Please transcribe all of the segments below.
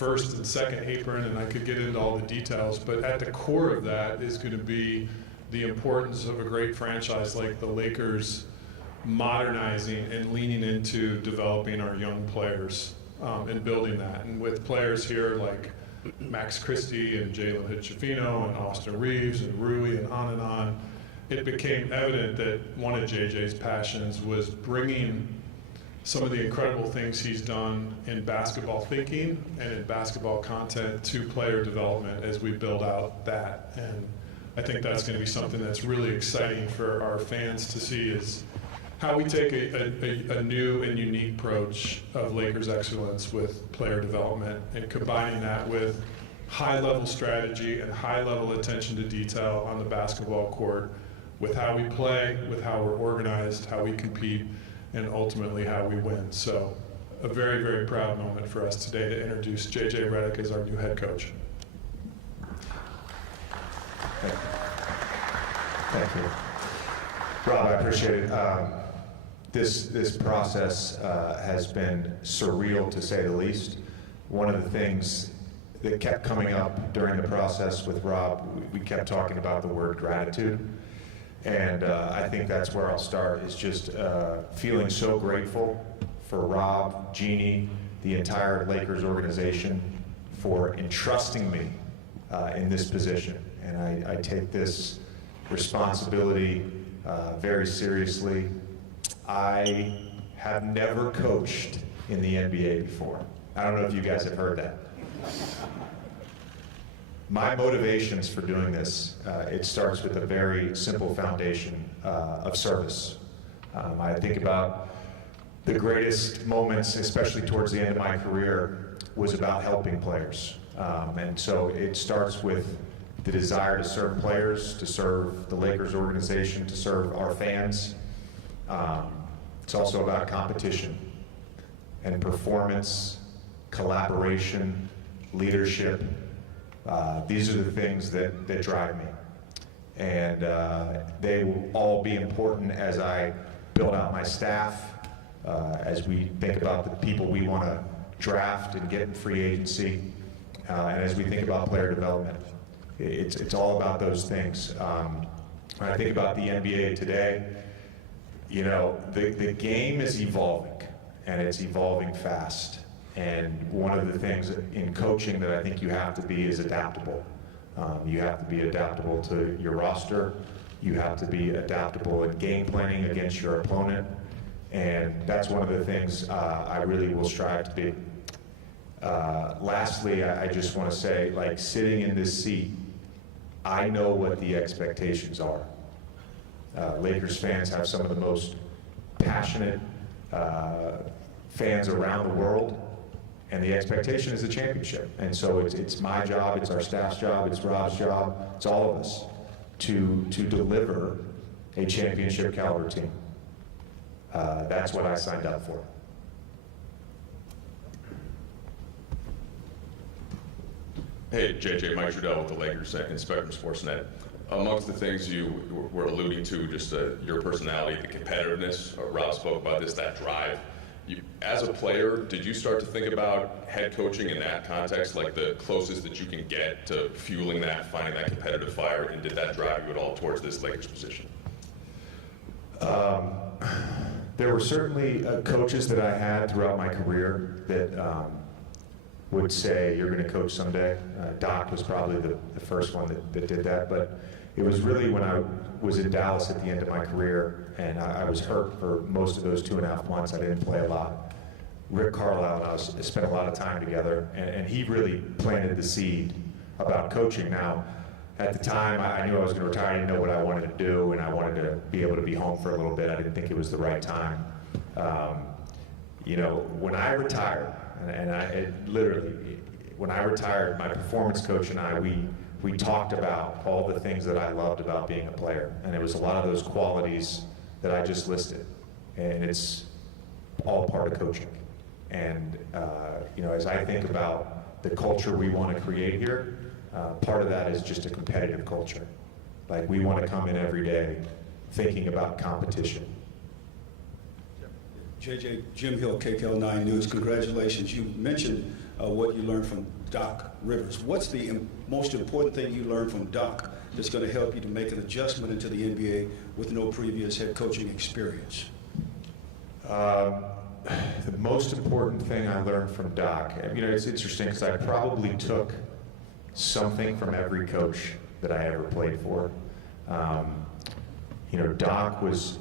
first and second apron, and I could get into all the details, but at the core of that is going to be the importance of a great franchise like the Lakers modernizing and leaning into developing our young players and building that. And with players here like Max Christie and Jalen Hood-Schifino and Austin Reeves and Rui and on, it became evident that one of JJ's passions was bringing some of the incredible things he's done in basketball thinking and in basketball content to player development as we build out that. And I think that's going to be something that's really exciting for our fans to see, is how we take a new and unique approach of Lakers excellence with player development and combining that with high-level strategy and high-level attention to detail on the basketball court, with how we play, with how we're organized, how we compete, and ultimately how we win. So a very, very proud moment for us today to introduce JJ Redick as our new head coach. Thank you. Rob, I appreciate it. This process has been surreal, to say the least. One of the things that kept coming up during the process with Rob, we kept talking about the word gratitude. And I think that's where I'll start, is just feeling so grateful for Rob, Jeannie, the entire Lakers organization for entrusting me in this position. And I take this responsibility very seriously. I have never coached in the NBA before. I don't know if you guys have heard that. My motivations for doing this, it starts with a very simple foundation of service. I think about the greatest moments, especially towards the end of my career, was about helping players. And so it starts with the desire to serve players, to serve the Lakers organization, to serve our fans. It's also about competition and performance, collaboration, leadership. These are the things that drive me. And they will all be important as I build out my staff, as we think about the people we want to draft and get in free agency, and as we think about player development. It's all about those things. When I think about the NBA today, you know, the game is evolving, and it's evolving fast. And one of the things in coaching that I think you have to be is adaptable. You have to be adaptable to your roster. You have to be adaptable in game planning against your opponent. And that's one of the things I really will strive to be. Lastly, I just want to say, like, sitting in this seat, I know what the expectations are. Lakers fans have some of the most passionate fans around the world, and the expectation is the championship. And so it's my job, it's our staff's job, it's Rob's job, it's all of us to deliver a championship caliber team. That's what I signed up for. Hey, JJ, Mike Trudell with the Lakers and Spectrum Sportsnet. Amongst the things you were alluding to, just your personality, the competitiveness, Rob spoke about this, that drive. As a player, did you start to think about head coaching in that context, like the closest that you can get to fueling that, finding that competitive fire, and did that drive you at all towards this Lakers position? There were certainly coaches that I had throughout my career that would say, you're going to coach someday. Doc was probably the first one that did that, but it was really when I was in Dallas at the end of my career, and I was hurt for most of those 2.5 months. I didn't play a lot. Rick Carlisle and I spent a lot of time together, and he really planted the seed about coaching. Now, at the time, I knew I was going to retire. I didn't know what I wanted to do, and I wanted to be able to be home for a little bit. I didn't think it was the right time. You know, when I retired, when I retired, my performance coach and I, we talked about all the things that I loved about being a player. And it was a lot of those qualities that I just listed. And it's all part of coaching. And, you know, as I think about the culture we want to create here, part of that is just a competitive culture. Like, we want to come in every day thinking about competition. JJ, Jim Hill, KPL 9 News, congratulations. You mentioned what you learned from Doc Rivers. What's the most important thing you learned from Doc that's going to help you to make an adjustment into the NBA with no previous head coaching experience? The most important thing I learned from Doc, it's interesting because I probably took something from every coach that I ever played for. Doc was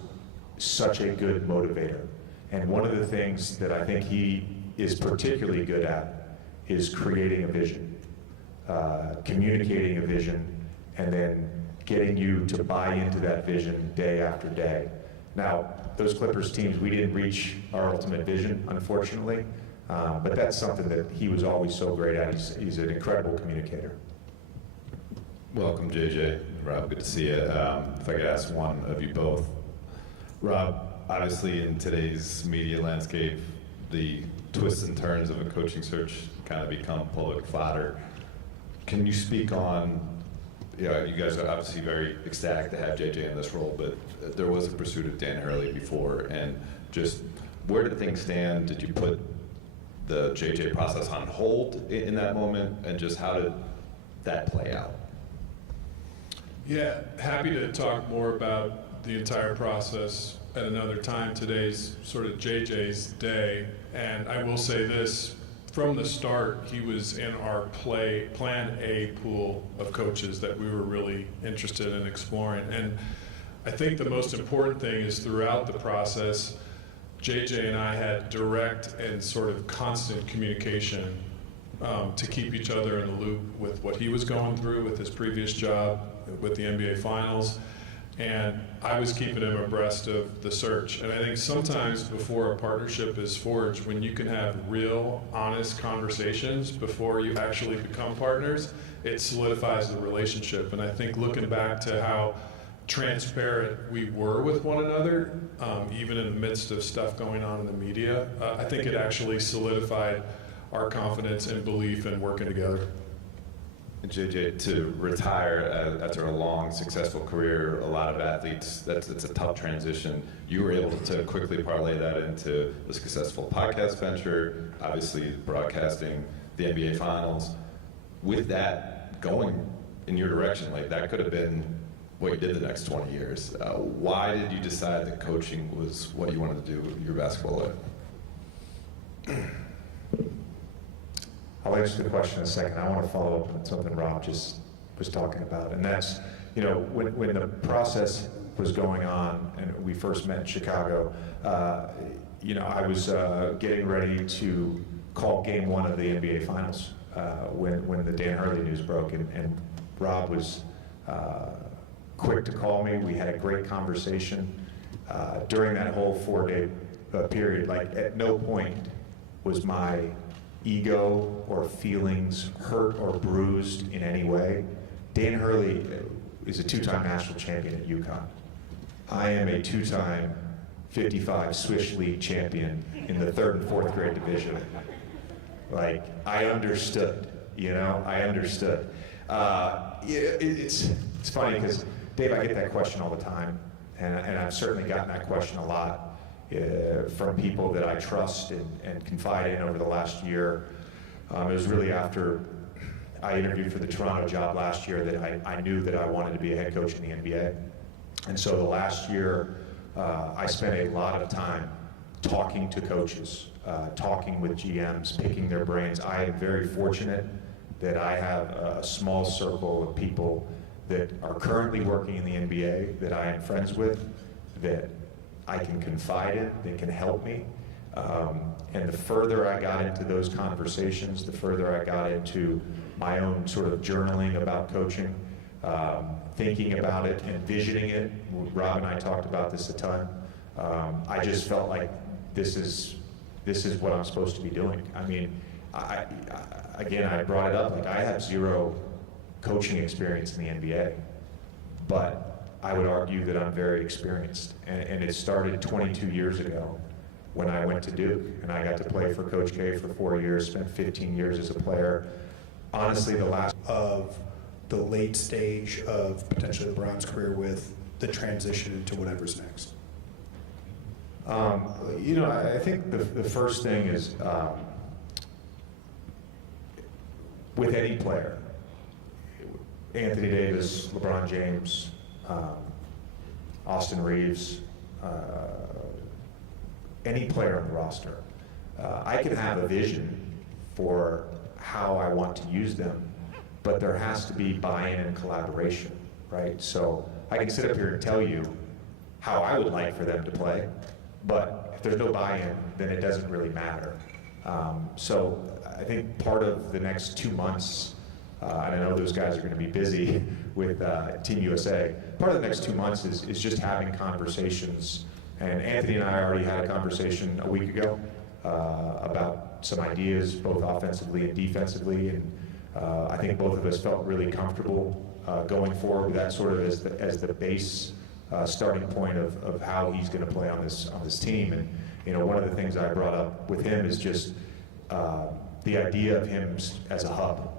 such a good motivator. And one of the things that I think he is particularly good at is creating a vision, communicating a vision, and then getting you to buy into that vision day after day. Now, those Clippers teams, we didn't reach our ultimate vision, unfortunately, but that's something that he was always so great at. He's an incredible communicator. Welcome, JJ. Rob, good to see you. If I could ask one of you both. Rob, obviously in today's media landscape, the twists and turns of a coaching search kind of become public fodder. Can you speak on, you guys are obviously very ecstatic to have JJ in this role, but there was a pursuit of Dan Hurley before, and just where did things stand? Did you put the JJ process on hold in that moment, and just how did that play out? Yeah, happy to talk more about the entire process at another time. Today's sort of JJ's day, and I will say this, from the start, he was in our Plan A pool of coaches that we were really interested in exploring. And I think the most important thing is throughout the process, JJ and I had direct and sort of constant communication to keep each other in the loop with what he was going through with his previous job with the NBA Finals. And I was keeping him abreast of the search. And I think sometimes before a partnership is forged, when you can have real, honest conversations before you actually become partners, it solidifies the relationship. And I think looking back to how transparent we were with one another, even in the midst of stuff going on in the media, I think it actually solidified our confidence and belief in working together. JJ, to retire after a long, successful career, a lot of athletes, it's a tough transition. You were able to quickly parlay that into a successful podcast venture, obviously broadcasting the NBA Finals. With that going in your direction, like that could have been what you did the next 20 years. Why did you decide that coaching was what you wanted to do with your basketball life? I'll answer the question in a second. I want to follow up on something Rob just was talking about, and that's, when the process was going on and we first met in Chicago, I was getting ready to call Game 1 of the NBA Finals when the Dan Hurley news broke, and Rob was quick to call me. We had a great conversation during that whole 4-day period. Like, at no point was my ego or feelings hurt or bruised in any way. Dan Hurley is a 2-time national champion at UConn. I am a 2-time 55 Swiss League champion in the 3rd and 4th grade division. Like, I understood, I understood. It's funny because, Dave, I get that question all the time, and I've certainly gotten that question a lot. From people that I trust and confide in over the last year. It was really after I interviewed for the Toronto job last year that I knew that I wanted to be a head coach in the NBA. And so the last year, I spent a lot of time talking to coaches, talking with GMs, picking their brains. I am very fortunate that I have a small circle of people that are currently working in the NBA that I am friends with, that I can confide in, that can help me. And the further I got into those conversations, the further I got into my own sort of journaling about coaching, thinking about it, envisioning it. Rob and I talked about this a ton. I just felt like this is what I'm supposed to be doing. I mean, I brought it up, like, I have 0 coaching experience in the NBA, but I would argue that I'm very experienced, and it started 22 years ago when I went to Duke, and I got to play for Coach K for 4 years, spent 15 years as a player. Honestly, the last of the late stage of potentially LeBron's career with the transition into whatever's next? I think the first thing is with any player, Anthony Davis, LeBron James, Austin Reeves, any player on the roster, I can have a vision for how I want to use them, but there has to be buy-in and collaboration, right? So I can sit up here and tell you how I would like for them to play, but if there's no buy-in, then it doesn't really matter. So I think part of the next 2 months, and I know those guys are going to be busy with Team USA, part of the next 2 months is just having conversations. And Anthony and I already had a conversation a week ago about some ideas, both offensively and defensively, and I think both of us felt really comfortable going forward with that sort of as the base starting point of how he's going to play on this team. And you know, one of the things I brought up with him is just the idea of him as a hub.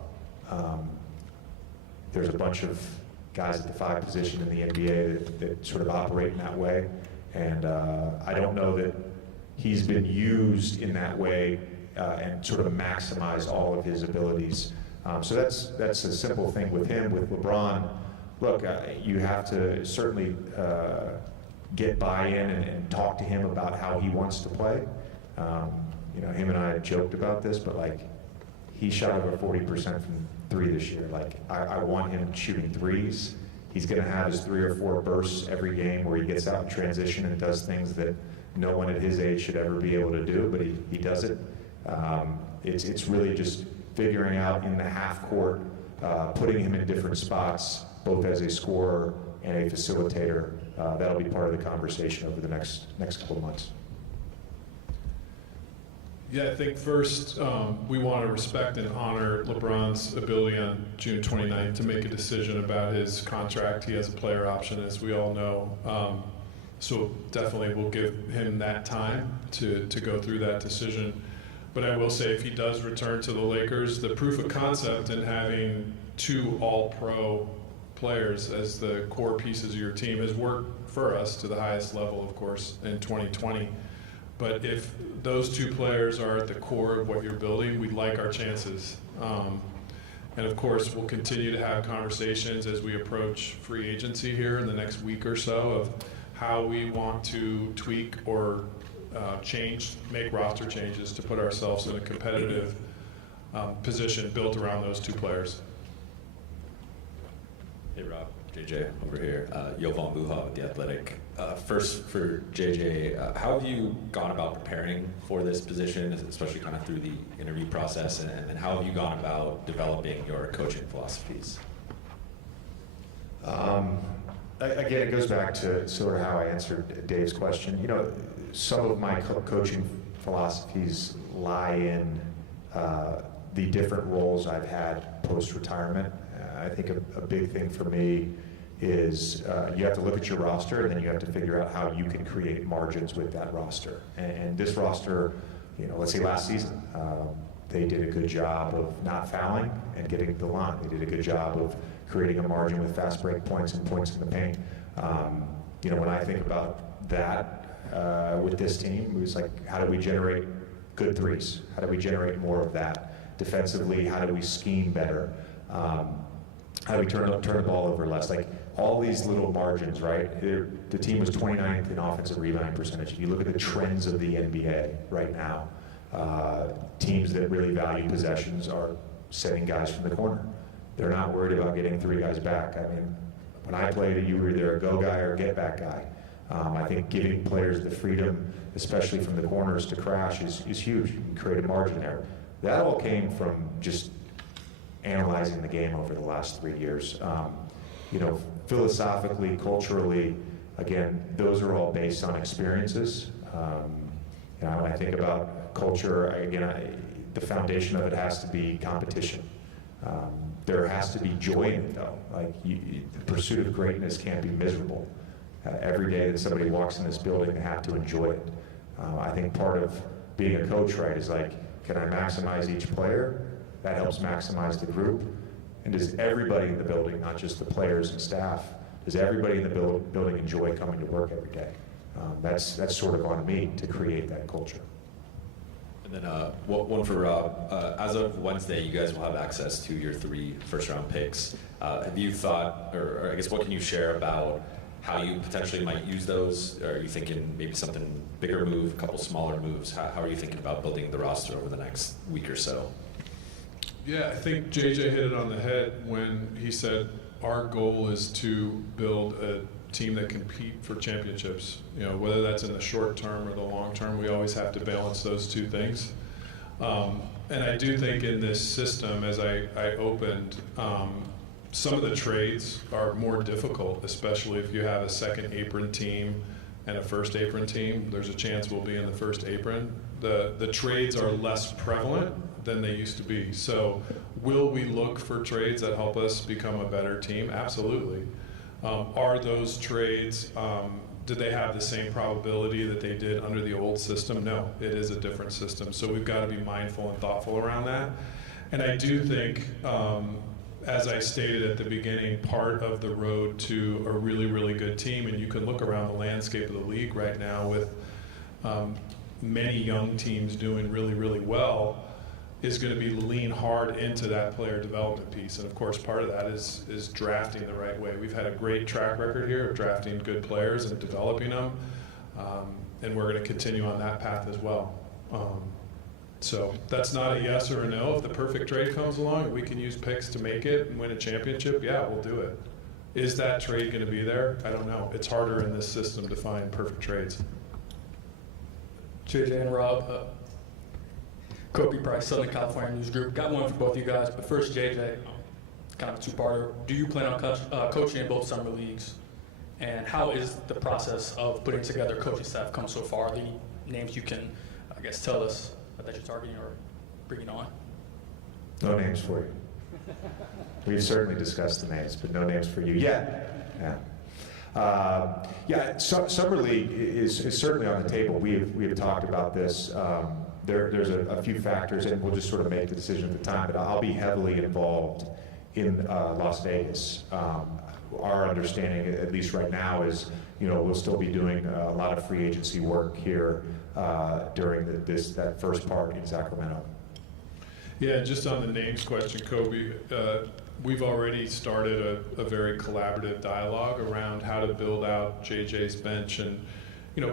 There's a bunch of guys at the 5 position in the NBA that sort of operate in that way, and I don't know that he's been used in that way and sort of maximized all of his abilities. So that's a simple thing with him. With LeBron, look, you have to certainly get buy-in and talk to him about how he wants to play. You know, him and I joked about this, but like, he shot over 40% from 3 this year. Like, I want him shooting threes. He's going to have his 3 or 4 bursts every game where he gets out in transition and does things that no one at his age should ever be able to do, but he does it. It's really just figuring out in the half court, putting him in different spots, both as a scorer and a facilitator. That'll be part of the conversation over the next couple of months. Yeah, I think first we want to respect and honor LeBron's ability on June 29th to make a decision about his contract. He has a player option, as we all know. So definitely we'll give him that time to go through that decision. But I will say, if he does return to the Lakers, the proof of concept in having 2 all-pro players as the core pieces of your team has worked for us to the highest level, of course, in 2020. But if those 2 players are at the core of what you're building, we like our chances. And of course, we'll continue to have conversations as we approach free agency here in the next week or so of how we want to tweak or make roster changes to put ourselves in a competitive position built around those 2 players. Hey Rob, JJ over here. Jovan Buha with The Athletic. First for JJ, how have you gone about preparing for this position, especially kind of through the interview process, and then how have you gone about developing your coaching philosophies? Again, it goes back to sort of how I answered Dave's question. You know, some of my coaching philosophies lie in the different roles I've had post-retirement. I think a big thing for me is you have to look at your roster, and then you have to figure out how you can create margins with that roster. And this roster, you know, let's say last season, they did a good job of not fouling and getting to the line. They did a good job of creating a margin with fast break points and points in the paint. You know, when I think about that with this team, it was like, how do we generate good threes? How do we generate more of that? Defensively, how do we scheme better? How do we turn the ball over less? Like, all these little margins, right? The team was 29th in offensive rebounding percentage. If you look at the trends of the NBA right now, teams that really value possessions are sending guys from the corner. They're not worried about getting 3 guys back. I mean, when I played, you were either a go guy or a get back guy. I think giving players the freedom, especially from the corners, to crash is huge. You can create a margin there. That all came from just analyzing the game over the last 3 years. You know, philosophically, culturally, again, those are all based on experiences. You know, when I think about culture, again, the foundation of it has to be competition. There has to be joy in it, though. Like, the pursuit of greatness can't be miserable. Every day that somebody walks in this building, they have to enjoy it. I think part of being a coach, right, is like, can I maximize each player? That helps maximize the group. And does everybody in the building, not just the players and staff, does everybody in the building enjoy coming to work every day? That's sort of on me to create that culture. And then one for Rob. As of Wednesday, you guys will have access to your 3 first-round picks. Have you thought, or I guess, what can you share about how you potentially might use those? Are you thinking maybe something bigger move, a couple smaller moves? How are you thinking about building the roster over the next week or so? Yeah, I think JJ hit it on the head when he said our goal is to build a team that compete for championships. You know, whether that's in the short term or the long term, we always have to balance those two things. And I do think in this system, as I opened, some of the trades are more difficult, especially if you have a second apron team and a first apron team. There's a chance we'll be in the first apron. The trades are less prevalent than they used to be. So will we look for trades that help us become a better team? Absolutely. Are those trades, do they have the same probability that they did under the old system? No, it is a different system. So we've got to be mindful and thoughtful around that. And I do think, as I stated at the beginning, part of the road to a really, really good team, and you can look around the landscape of the league right now with many young teams doing really, really well, is going to be lean hard into that player development piece. And of course, part of that is drafting the right way. We've had a great track record here of drafting good players and developing them, and we're going to continue on that path as well. So that's not a yes or a no. If the perfect trade comes along and we can use picks to make it and win a championship, yeah, we'll do it. Is that trade going to be there? I don't know. It's harder in this system to find perfect trades. JJ and Rob, Kobe Price, Southern California News Group. Got one for both you guys, but first, JJ, kind of a two-parter. Do you plan on coaching in both summer leagues? And how is the process of putting together a coaching staff come so far? Are there any names you can, I guess, tell us that you're targeting or bringing on? No names for you. We've certainly discussed the names, but no names for you yet. Yeah. Summer League is certainly on the table. We have talked about this. There's a few factors, and we'll just sort of make the decision at the time, but I'll be heavily involved in Las Vegas. Our understanding, at least right now, is we'll still be doing a lot of free agency work here during that first part in Sacramento. Yeah, just on the names question, Kobe, we've already started a very collaborative dialogue around how to build out JJ's bench, and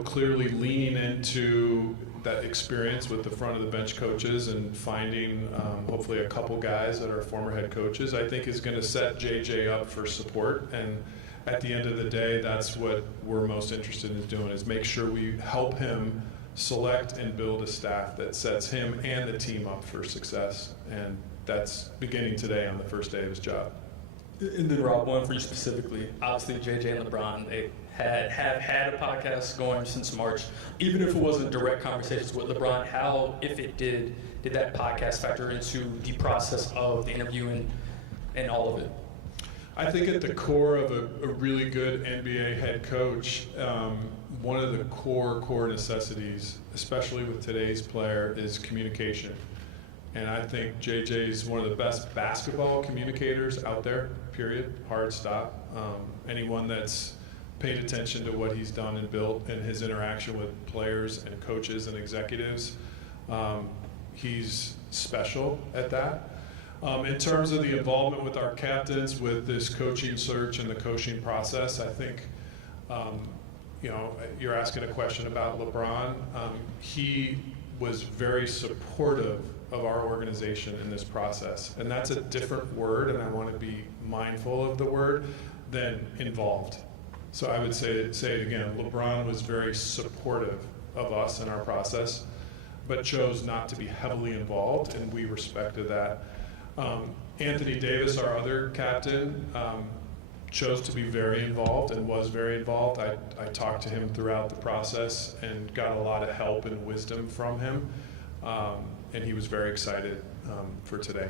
clearly leaning into that experience with the front of the bench coaches and finding hopefully a couple guys that are former head coaches, I think is going to set JJ up for support. And at the end of the day, that's what we're most interested in doing, is make sure we help him select and build a staff that sets him and the team up for success. And that's beginning today on the first day of his job. And then Rob, one for you specifically. Obviously, JJ and LeBron, they have had a podcast going since March. Even if it wasn't direct conversations with LeBron, how, if it did that podcast factor into the process of the interview and all of it? I think at the core of a really good NBA head coach, one of the core necessities, especially with today's player, is communication. And I think JJ is one of the best basketball communicators out there, period, hard stop. Anyone that's paid attention to what he's done and built and his interaction with players and coaches and executives, he's special at that. In terms of the involvement with our captains, with this coaching search and the coaching process, I think, you're asking a question about LeBron. He was very supportive of our organization in this process. And that's a different word, and I want to be mindful of the word, than involved. So I would say it again, LeBron was very supportive of us in our process, but chose not to be heavily involved, and we respected that. Anthony Davis, our other captain, chose to be very involved and was very involved. I talked to him throughout the process and got a lot of help and wisdom from him, and he was very excited for today.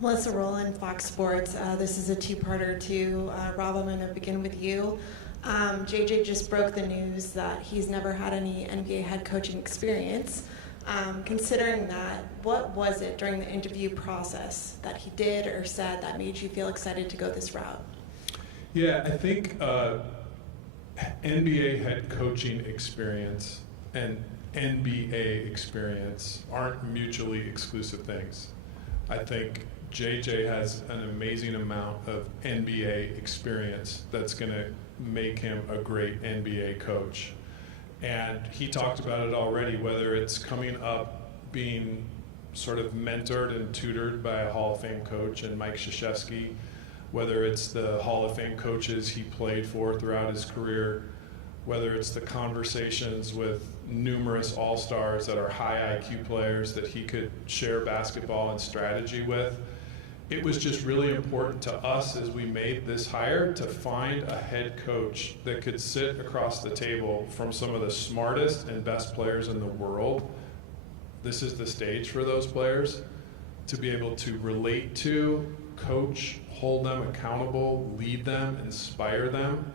Melissa Rowland, Fox Sports. This is a two-parter too. Rob, I'm going to begin with you. JJ just broke the news that he's never had any NBA head coaching experience. Considering that, what was it during the interview process that he did or said that made you feel excited to go this route? Yeah, I think NBA head coaching experience, and NBA experience aren't mutually exclusive things. I think JJ has an amazing amount of NBA experience that's going to make him a great NBA coach. And he talked about it already, whether it's coming up being sort of mentored and tutored by a Hall of Fame coach and Mike Krzyzewski, whether it's the Hall of Fame coaches he played for throughout his career, whether it's the conversations with numerous all-stars that are high IQ players that he could share basketball and strategy with. It was just really important to us as we made this hire to find a head coach that could sit across the table from some of the smartest and best players in the world. This is the stage for those players to be able to relate to, coach, hold them accountable, lead them, inspire them.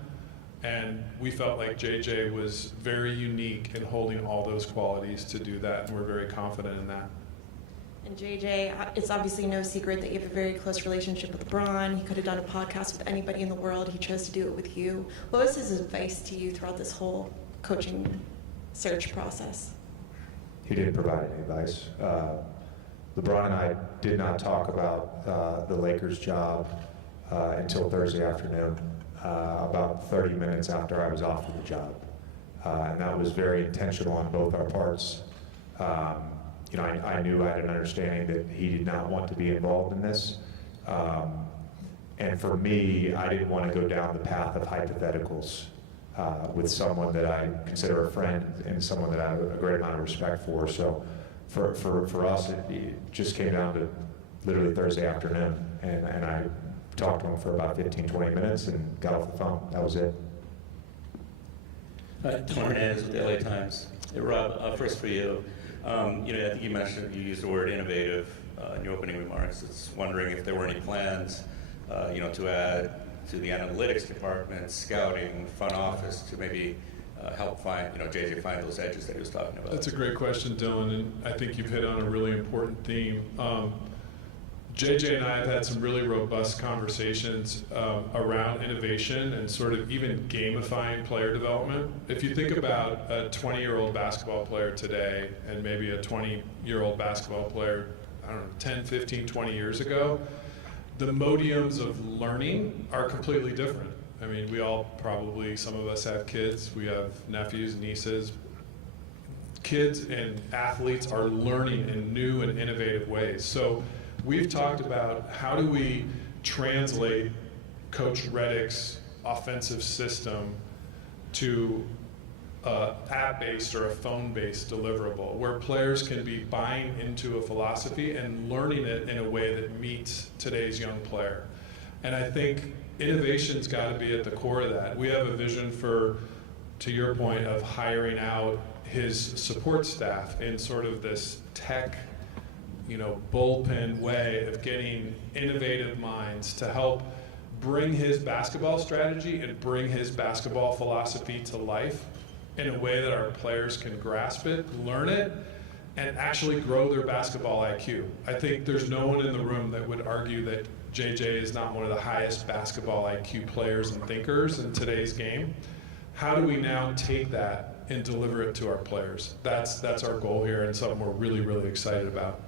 And we felt like JJ was very unique in holding all those qualities to do that, and we're very confident in that. And JJ, it's obviously no secret that you have a very close relationship with LeBron. He could have done a podcast with anybody in the world. He chose to do it with you. What was his advice to you throughout this whole coaching search process? He didn't provide any advice. LeBron and I did not talk about the Lakers job until Thursday afternoon, about 30 minutes after I was offered the job. And that was very intentional on both our parts. You know, I knew I had an understanding that he did not want to be involved in this. And for me, I didn't want to go down the path of hypotheticals with someone that I consider a friend and someone that I have a great amount of respect for. So for us, it just came down to literally Thursday afternoon. And I talked to him for about 15, 20 minutes and got off the phone. That was it. Tom Hernandez with the LA Times. Hey, Rob, first for you. You know, I think you mentioned, you used the word innovative in your opening remarks. It's wondering if there were any plans, you know, to add to the analytics department, scouting, front office, to maybe help find, you know, JJ find those edges that he was talking about. That's a great question, Dylan, and I think you've hit on a really important theme. JJ and I have had some really robust conversations around innovation and sort of even gamifying player development. If you think about a 20-year-old basketball player today and maybe a 20-year-old basketball player, I don't know, 10, 15, 20 years ago, the modiums of learning are completely different. I mean, we all probably, some of us have kids, we have nephews, nieces. Kids and athletes are learning in new and innovative ways. So we've talked about how do we translate Coach Redick's offensive system to an app-based or a phone-based deliverable, where players can be buying into a philosophy and learning it in a way that meets today's young player. And I think innovation's got to be at the core of that. We have a vision for, to your point, of hiring out his support staff in sort of this tech, you know, bullpen way of getting innovative minds to help bring his basketball strategy and bring his basketball philosophy to life in a way that our players can grasp it, learn it, and actually grow their basketball IQ. I think there's no one in the room that would argue that JJ is not one of the highest basketball IQ players and thinkers in today's game. How do we now take that and deliver it to our players? That's our goal here, and something we're really, really excited about.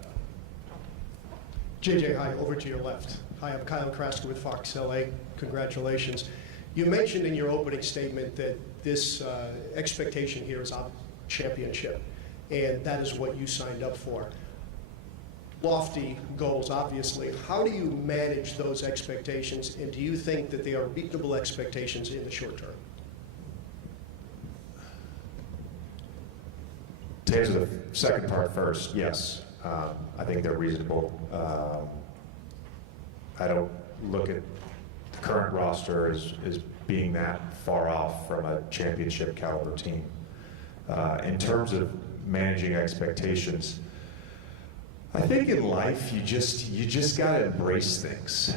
JJ, hi, over to your left. Hi, I'm Kyle Krasker with Fox LA. Congratulations. You mentioned in your opening statement that this expectation here is a championship, and that is what you signed up for. Lofty goals, obviously. How do you manage those expectations, and do you think that they are reasonable expectations in the short term? To answer the second part first, yes. I think they're reasonable. I don't look at the current roster as being that far off from a championship caliber team. In terms of managing expectations, I think in life you just got to embrace things.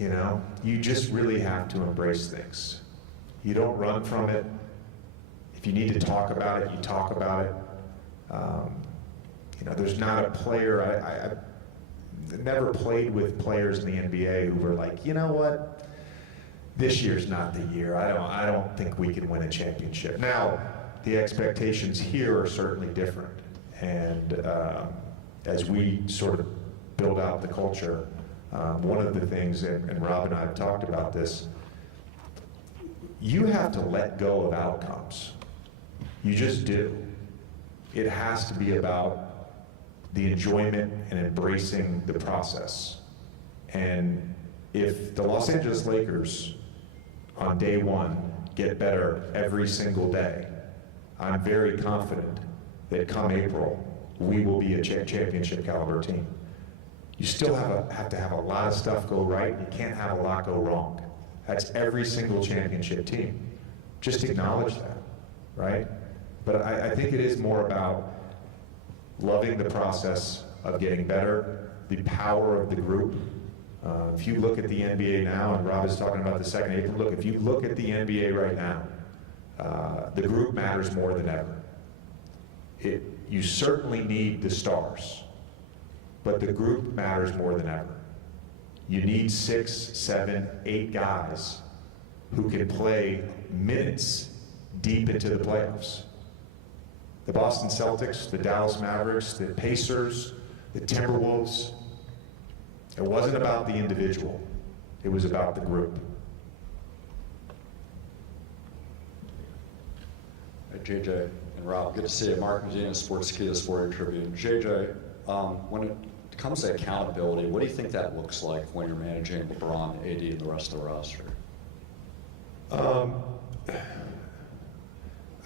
You know, you just really have to embrace things. You don't run from it. If you need to talk about it, you talk about it. You know, there's not a player, I never played with players in the NBA who were like, you know what, this year's not the year. I don't think we can win a championship. Now, the expectations here are certainly different. And as we sort of build out the culture, one of the things, and Rob and I have talked about this, you have to let go of outcomes. You just do. It has to be about the enjoyment and embracing the process. And if the Los Angeles Lakers on day one get better every single day, I'm very confident that come April, we will be a championship caliber team. You still have to have a lot of stuff go right. You can't have a lot go wrong. That's every single championship team. Just acknowledge that, right? But I think it is more about loving the process of getting better, the power of the group. If you look at the NBA now, and Rob is talking about the second April, look, if you look at the NBA right now, the group matters more than ever. You certainly need the stars, but the group matters more than ever. You need 6, 7, 8 guys who can play minutes deep into the playoffs. The Boston Celtics, the Dallas Mavericks, the Pacers, the Timberwolves. It wasn't about the individual. It was about the group. JJ and Rob, good to see you. Mark Medina, Sports Key, the Sporting Tribune. JJ, when it comes to accountability, what do you think that looks like when you're managing LeBron, AD, and the rest of the roster?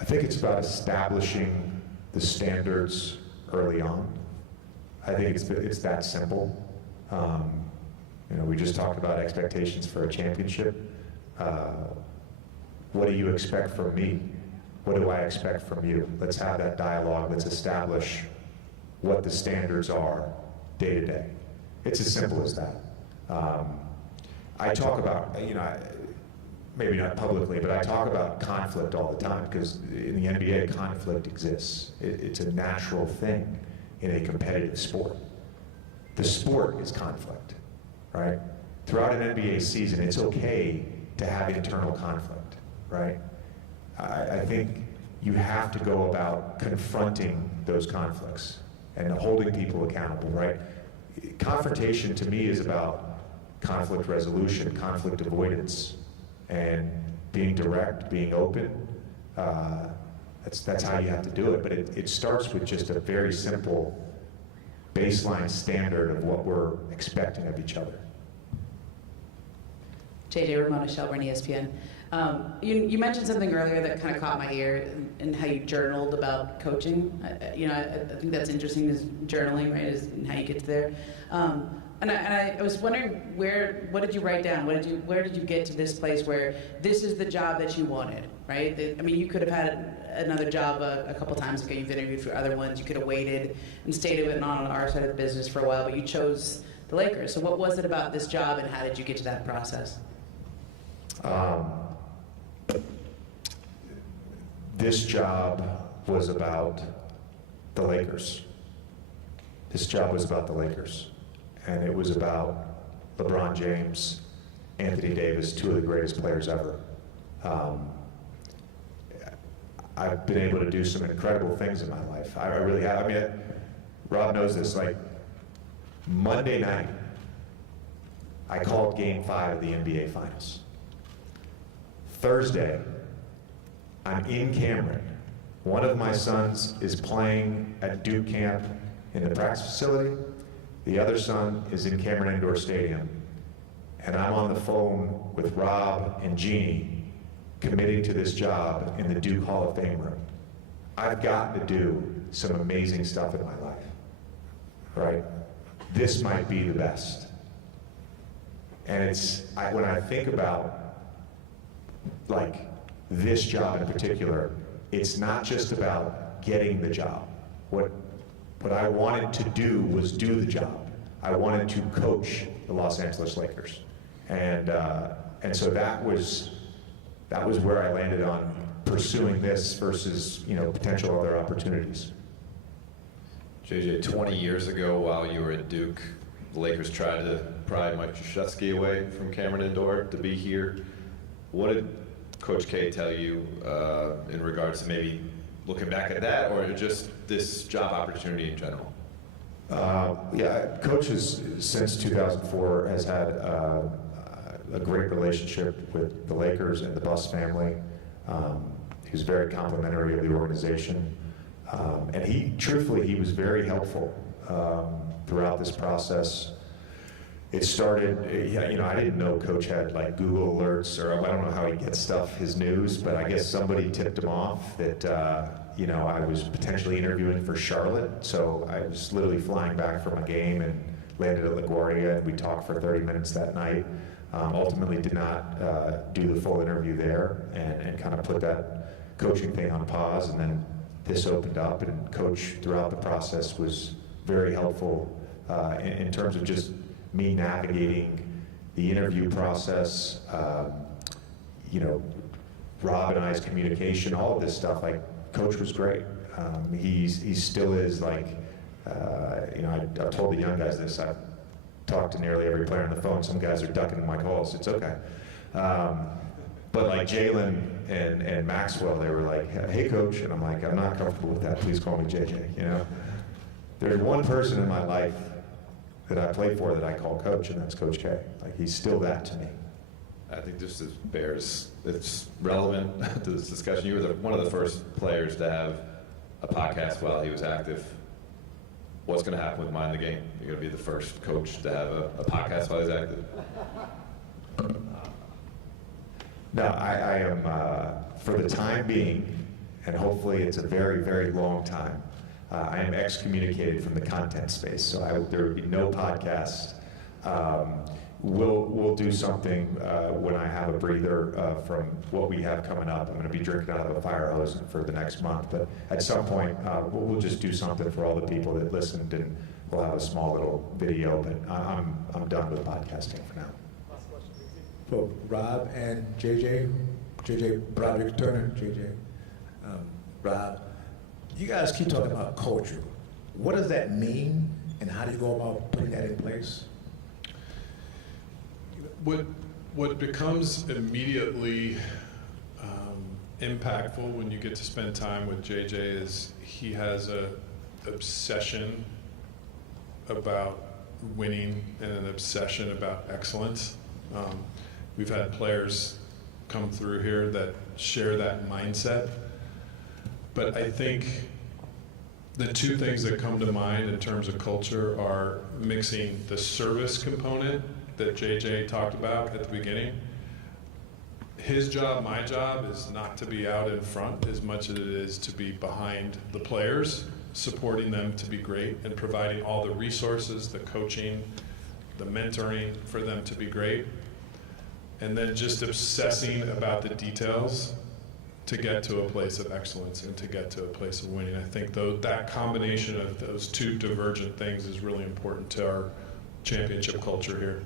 I think it's about establishing the standards early on. I think it's that simple. We just talked about expectations for a championship. What do you expect from me? What do I expect from you? Let's have that dialogue. Let's establish what the standards are day to day. It's as simple as that. I talk about, maybe not publicly, but I talk about conflict all the time because in the NBA, conflict exists. It's a natural thing in a competitive sport. The sport is conflict, right? Throughout an NBA season, it's okay to have internal conflict, right? I think you have to go about confronting those conflicts and holding people accountable, right? Confrontation to me is about conflict resolution, conflict avoidance, and being direct, being open. That's how you have to do it, but it starts with just a very simple baseline standard of what we're expecting of each other. JJ Ramona, Shelburne, ESPN. You mentioned something earlier that kind of caught my ear and how you journaled about coaching. I think that's interesting, is journaling, right, and how you get to there. And I was wondering, what did you write down? Where did you get to this place where this is the job that you wanted, right? You could have had another job a couple times ago. You've interviewed for other ones. You could have waited and stayed with it on our side of the business for a while, but you chose the Lakers. So what was it about this job, and how did you get to that process? This job was about the Lakers. This job was about the Lakers. And it was about LeBron James, Anthony Davis, two of the greatest players ever. I've been able to do some incredible things in my life. I really have. Rob knows this. Monday night, I called Game 5 of the NBA Finals. Thursday, I'm in Cameron. One of my sons is playing at Duke camp in the practice facility. The other son is in Cameron Indoor Stadium. And I'm on the phone with Rob and Jeannie, committing to this job in the Duke Hall of Fame room. I've gotten to do some amazing stuff in my life, right? This might be the best. And when I think about this job in particular, it's not just about getting the job. What I wanted to do was do the job. I wanted to coach the Los Angeles Lakers. And so that was where I landed on pursuing this versus potential other opportunities. JJ, 20 years ago while you were at Duke, the Lakers tried to pry Mike Krzyzewski away from Cameron Indoor to be here. What did Coach K tell you in regards to maybe looking back at that, or just this job opportunity in general? Yeah, Coach has, since 2004, has had a great relationship with the Lakers and the Buss family. He was very complimentary of the organization. And he was very helpful throughout this process. It started, I didn't know Coach had like Google alerts, or I don't know how he gets stuff, his news, but I guess somebody tipped him off that, I was potentially interviewing for Charlotte. So I was literally flying back from a game and landed at LaGuardia, and we talked for 30 minutes that night. Ultimately did not do the full interview there, and kind of put that coaching thing on pause, and then this opened up, and Coach throughout the process was very helpful in terms of just me navigating the interview process, Rob and I's communication, all of this stuff. Like, Coach was great. He still is like, I've told the young guys this. I've talked to nearly every player on the phone. Some guys are ducking my calls. It's okay. But like Jalen and Maxwell, they were like, "Hey, Coach," and I'm like, "I'm not comfortable with that. Please call me JJ." There's one person in my life that I play for that I call Coach, and that's Coach K. Like, he's still that to me. I think this it's relevant to this discussion. You were one of the first players to have a podcast while he was active. What's going to happen with Mind the Game? You're going to be the first coach to have a podcast while he's active. No, I am, for the time being, and hopefully it's a very, very long time, I am excommunicated from the content space, so there would be no podcast. We'll do something when I have a breather from what we have coming up. I'm going to be drinking out of a fire hose for the next month, but at some point we'll just do something for all the people that listened, and we'll have a small little video. But I'm done with podcasting for now. For Rob and JJ Broderick Turner, Rob, you guys keep talking about culture. What does that mean, and how do you go about putting that in place? What becomes immediately impactful when you get to spend time with JJ is he has an obsession about winning and an obsession about excellence. We've had players come through here that share that mindset. But I think the two things that come to mind in terms of culture are mixing the service component that JJ talked about at the beginning. His job, my job, is not to be out in front as much as it is to be behind the players, supporting them to be great and providing all the resources, the coaching, the mentoring for them to be great. And then just obsessing about the details to get to a place of excellence and to get to a place of winning. I think that combination of those two divergent things is really important to our championship culture here.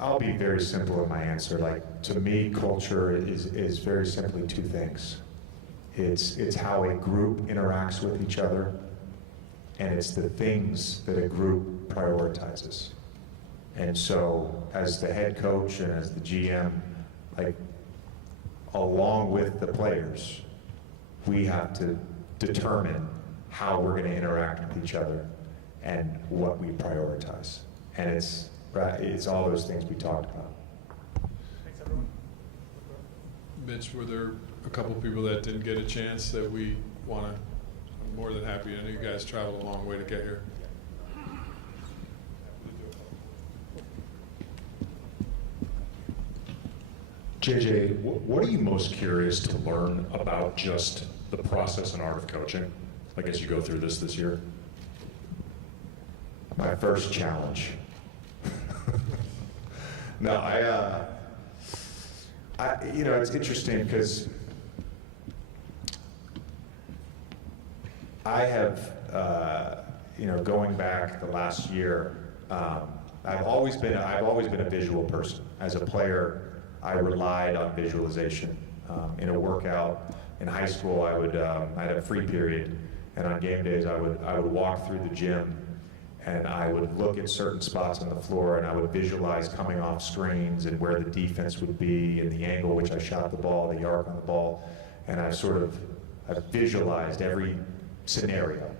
I'll be very simple in my answer. Like, to me, culture is very simply two things. It's how a group interacts with each other, and it's the things that a group prioritizes. And so, as the head coach and as the GM, like, along with the players, we have to determine how we're going to interact with each other and what we prioritize. And it's all those things we talked about. Thanks, everyone. Mitch, were there a couple people that didn't get a chance that we want to? I'm more than happy. I know you guys traveled a long way to get here. JJ, what are you most curious to learn about just the process and art of coaching, like as you go through this year? My first challenge. No, it's interesting because I have, going back the last year, I've always been a visual person. As a player, I relied on visualization. In a workout in high school, I had a free period, and on game days, I would walk through the gym, and I would look at certain spots on the floor, and I would visualize coming off screens and where the defense would be, and the angle which I shot the ball, the arc on the ball, and I sort of I've visualized every scenario.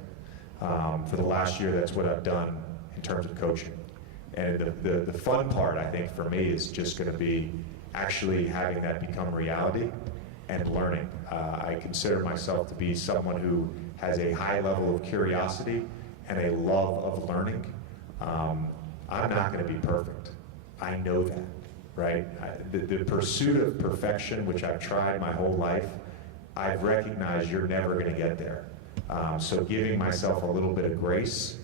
For the last year, that's what I've done in terms of coaching. And the fun part, I think, for me is just going to be actually having that become reality and learning. I consider myself to be someone who has a high level of curiosity and a love of learning. I'm not going to be perfect. I know that, right? The pursuit of perfection, which I've tried my whole life, I've recognized you're never going to get there. So giving myself a little bit of grace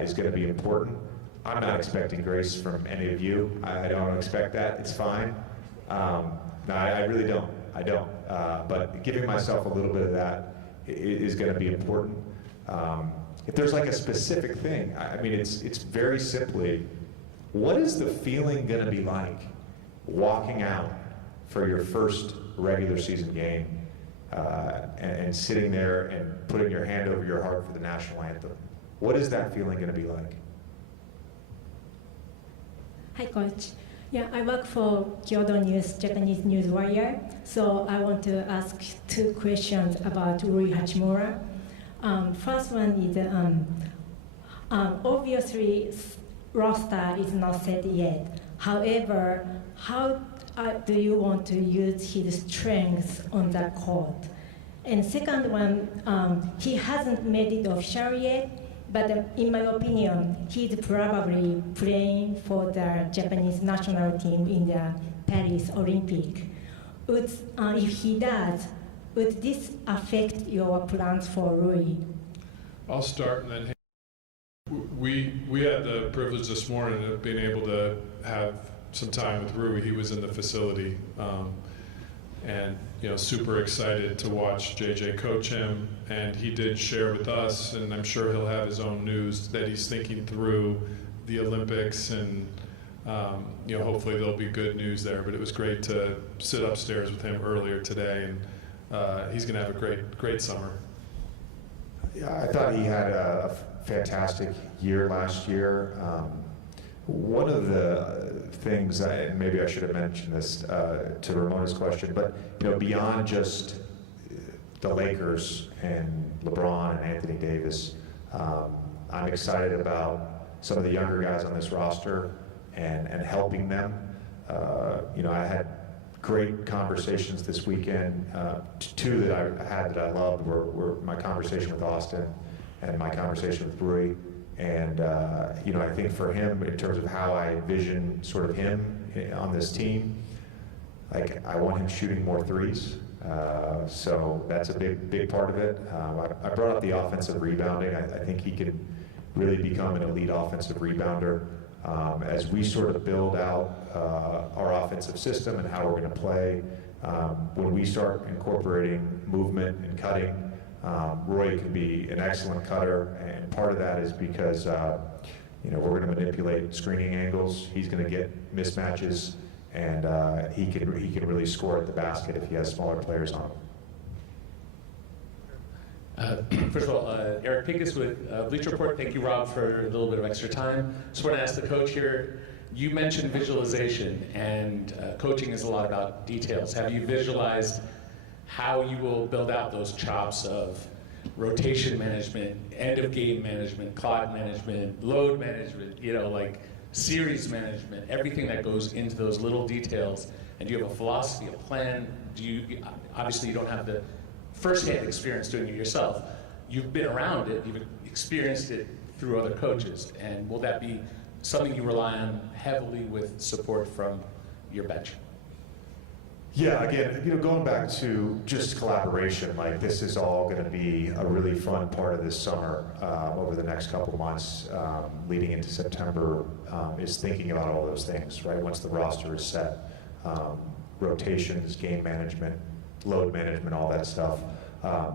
is going to be important. I'm not expecting grace from any of you. I don't expect that. It's fine. No, I really don't. I don't. But giving myself a little bit of that is going to be important. If there's like a specific thing, I mean, it's very simply, what is the feeling going to be like walking out for your first regular season game and sitting there and putting your hand over your heart for the national anthem? What is that feeling going to be like? Hi, Coach. Yeah, I work for Kyodo News, Japanese News Warrior. So I want to ask 2 questions about Rui Hachimura. First one is, obviously, roster is not set yet. However, how do you want to use his strengths on the court? And second one, he hasn't made it official yet, but in my opinion, he's probably playing for the Japanese national team in the Paris Olympic. If he does, would this affect your plans for Rui? I'll start and then we had the privilege this morning of being able to have some time with Rui. He was in the facility, and super excited to watch JJ coach him. And he did share with us, and I'm sure he'll have his own news, that he's thinking through the Olympics, and hopefully there'll be good news there. But it was great to sit upstairs with him earlier today, and he's going to have a great summer. Yeah, I thought he had a fantastic year last year. One of the things, and maybe I should have mentioned this to Ramona's question, but beyond just the Lakers and LeBron and Anthony Davis, I'm excited about some of the younger guys on this roster and helping them. I had great conversations this weekend. 2 that I had that I loved were my conversation with Austin and my conversation with Rui. And, I think for him, in terms of how I envision sort of him on this team, like, I want him shooting more threes. So that's a big part of it. I brought up the offensive rebounding. I think he can really become an elite offensive rebounder. As we sort of build out our offensive system and how we're going to play, when we start incorporating movement and cutting, Roy can be an excellent cutter, and part of that is because we're going to manipulate screening angles. He's going to get mismatches, and he can really score at the basket if he has smaller players on him. First of all, Eric Pincus with Bleacher Report. Thank you, Rob, for a little bit of extra time. Just want to ask the coach here. You mentioned visualization, and coaching is a lot about details. Have you visualized how you will build out those chops of rotation management, end of game management, clock management, load management, like series management, everything that goes into those little details? And do you have a philosophy, a plan? Obviously you don't have the first-hand experience doing it yourself. You've been around it, you've experienced it through other coaches, and will that be something you rely on heavily with support from your bench? Yeah, again, going back to just collaboration, like, this is all going to be a really fun part of this summer over the next couple of months leading into September, is thinking about all those things, right? Once the roster is set, rotations, game management, load management, all that stuff. I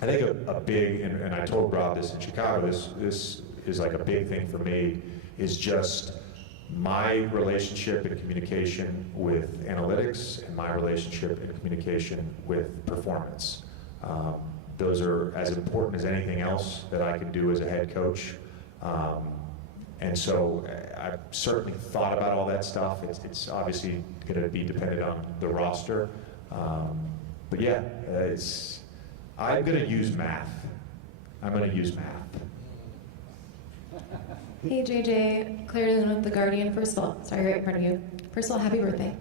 think a big, and I told Rob this in Chicago, this is like a big thing for me, is just my relationship and communication with analytics and my relationship and communication with performance. Those are as important as anything else that I can do as a head coach. And so I've certainly thought about all that stuff. It's obviously going to be dependent on the roster. But yeah, I'm going to use math. I'm going to use math. Hey JJ, Claire Dillon with The Guardian. First of all, sorry, right in front of you. First of all, happy birthday.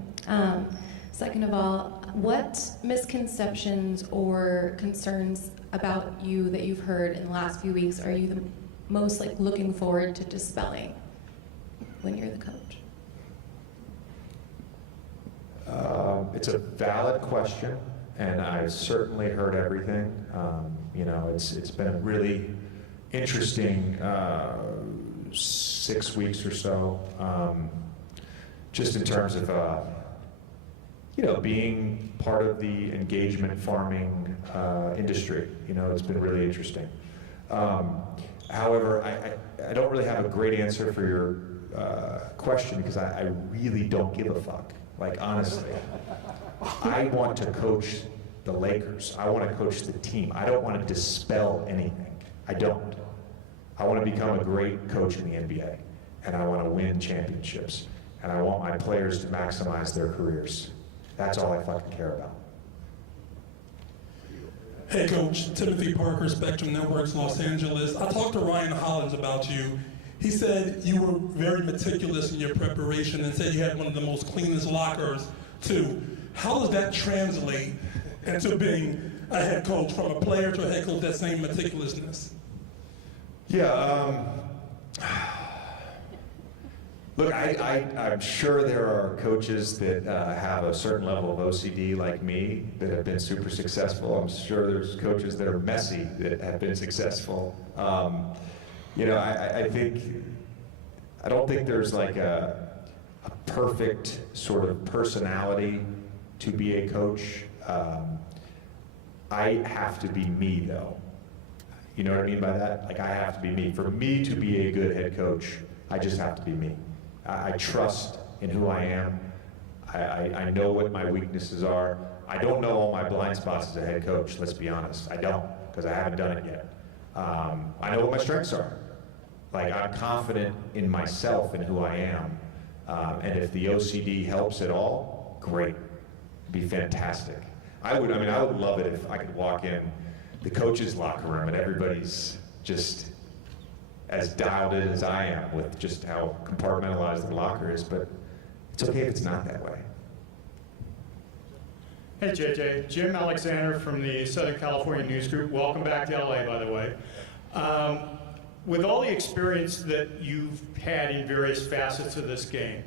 Second of all, what misconceptions or concerns about you that you've heard in the last few weeks are you the most looking forward to dispelling when you're the coach? It's a valid question, and I've certainly heard everything. It's been a really interesting 6 weeks or so, just in terms of being part of the engagement farming industry. It's been really interesting. However, I don't really have a great answer for your question because I really don't give a fuck. Honestly, I want to coach the Lakers. I want to coach the team. I don't want to dispel anything. I don't. I want to become a great coach in the NBA, and I want to win championships, and I want my players to maximize their careers. That's all I fucking care about. Hey Coach, Timothy Parker, Spectrum Networks, Los Angeles. I talked to Ryan Hollins about you. He said you were very meticulous in your preparation and said you had one of the most cleanest lockers too. How does that translate into being a head coach, from a player to a head coach, that same meticulousness? Yeah, look, I'm sure there are coaches that have a certain level of OCD like me that have been super successful. I'm sure there's coaches that are messy that have been successful. I don't think there's a perfect sort of personality to be a coach. I have to be me, though. You know what I mean by that? I have to be me. For me to be a good head coach, I just have to be me. I trust in who I am. I know what my weaknesses are. I don't know all my blind spots as a head coach, let's be honest. I don't, because I haven't done it yet. I know what my strengths are. I'm confident in myself and who I am. And if the OCD helps at all, great. It'd be fantastic. I would love it if I could walk in the coach's locker room and everybody's just as dialed in as I am with just how compartmentalized the locker is, but it's okay if it's not that way. Hey JJ, Jim Alexander from the Southern California News Group. Welcome back to LA, by the way. With all the experience that you've had in various facets of this game,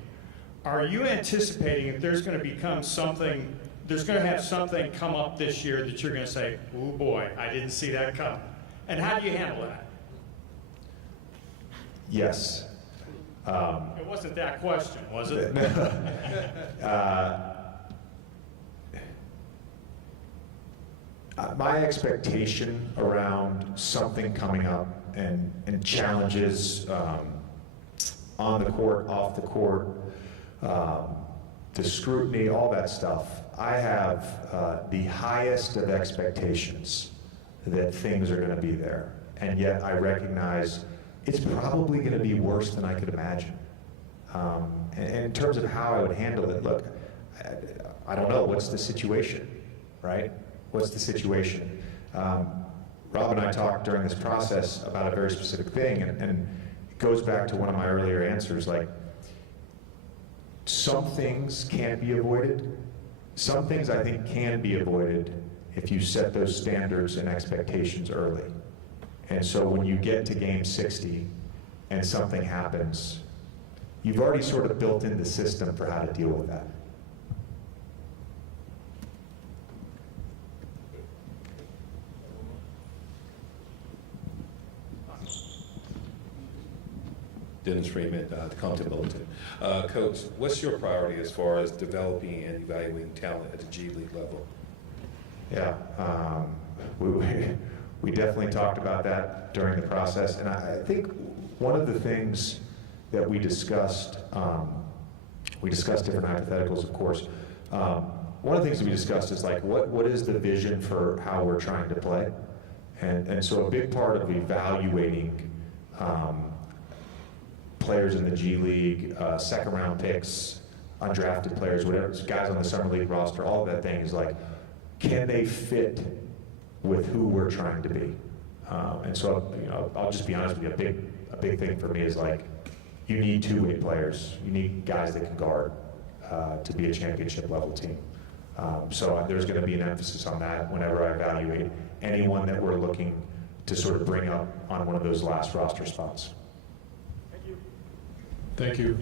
are you anticipating if there's going to become something, there's going to have something come up this year that you're going to say, oh boy, I didn't see that coming? And how do you handle that? Yes. It wasn't that question, was it? My expectation around something coming up and challenges on the court, off the court, the scrutiny, all that stuff, I have the highest of expectations that things are going to be there. And yet I recognize it's probably going to be worse than I could imagine. And in terms of how I would handle it, look, I don't know. What's the situation, right? What's the situation? Rob and I talked during this process about a very specific thing, and it goes back to one of my earlier answers, some things can't be avoided. Some things I think can be avoided if you set those standards and expectations early. And so when you get to game 60 and something happens, you've already sort of built in the system for how to deal with that. Dennis Freeman, the Compton Bulletin. Coach, what's your priority as far as developing and evaluating talent at the G League level? Yeah, we definitely talked about that during the process, and I think one of the things that we discussed different hypotheticals, of course. One of the things that we discussed is what is the vision for how we're trying to play? And so a big part of evaluating players in the G League, second round picks, undrafted players, whatever, guys on the summer league roster, all of that thing is can they fit with who we're trying to be. And so, I'll just be honest with you, a big thing for me is like, you need two-way players. You need guys that can guard to be a championship level team. So there's going to be an emphasis on that whenever I evaluate anyone that we're looking to sort of bring up on one of those last roster spots. Thank you. Thank you.